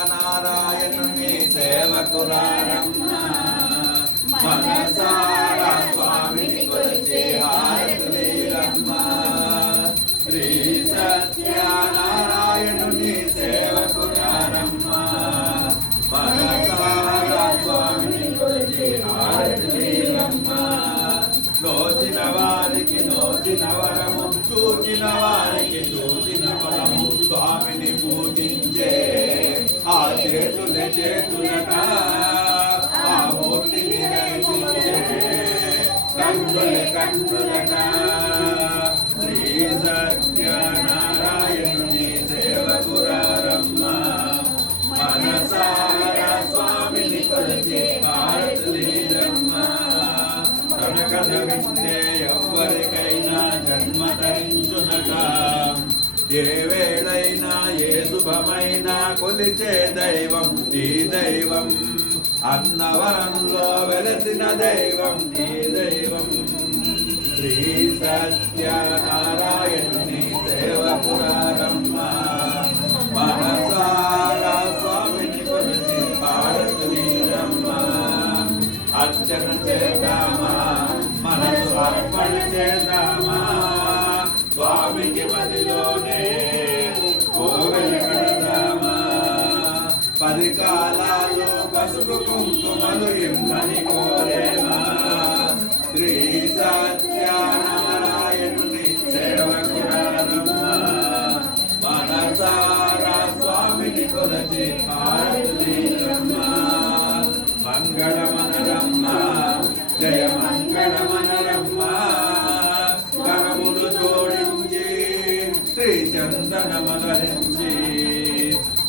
సత్యనారాయణుని సేవకురారమ్మ మనసారా స్వామిని కొలిచే హారతులీరమ్మ శ్రీ సత్యనారాయణుని సేవకురారమ్మ మనసారా స్వామిని కొలిచే హారతులీరమ్మ నోచిన వారికి నోచిన వరము చూచిన వారికి చూచిన ఫలము స్వామిని పూజించే ఆ చేతులట ఆ మూర్తిని దర్శించే కన్నులట శ్రీ సత్యనారాయణుని సేవకురారమ్మ మనసారా స్వామిని కొలిచే హారతులీరమ్మ తన కథ వింటే ఎవరికైనా జన్మ ధరించునట ఏ వేళైనా ఏ శుభమైనా కొలిచే దైవం ఈ దైవం అన్నవరంలో వెలసిన దైవం ఈ దైవం శ్రీ సత్యనారాయణుని సేవకురారమ్మ మనసారా స్వామిని కొలిచి హారతులీరమ్మ అర్చన చేద్దామా మనసు అర్పణ చేద్దామా స్వామికి మదిలోనే కోవెల కడదామా 10 కాలాలు పసుపు కుంకుమలు ఇమ్మని కోరేమా శ్రీ సత్యనారాయణుని సేవకురారమ్మ మనసారా స్వామిని కొలచి హారతులీరమ్మ మంగళమనరమ్మ జయ మంగళమనరమ్మ కరములు జోడించి శ్రీ చందనమలరించి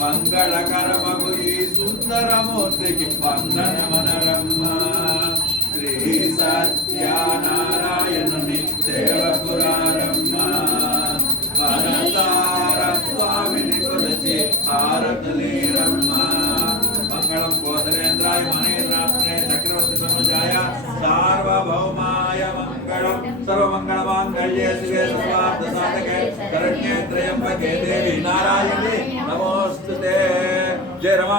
మంగళకరమగు ఈ సుందరమూర్తికి వందనమనరమ్మ శ్రీ సత్యనారాయణుని సేవకురారమ్మ మనసారా స్వామిని కొలిచి హారతులీరమ్మ మంగళం కోసలేంద్రాయ మహేంద్రాత్మనే చక్రవర్తి తనుజాయ సార్వభౌమాయ మంగళం సర్వమంగళమాంగళ్యే శివే సర్వార్థ సాధకే శరణ్యే త్రయంబకే దేవి నారాయణి నమోస్తుతే జయ రమా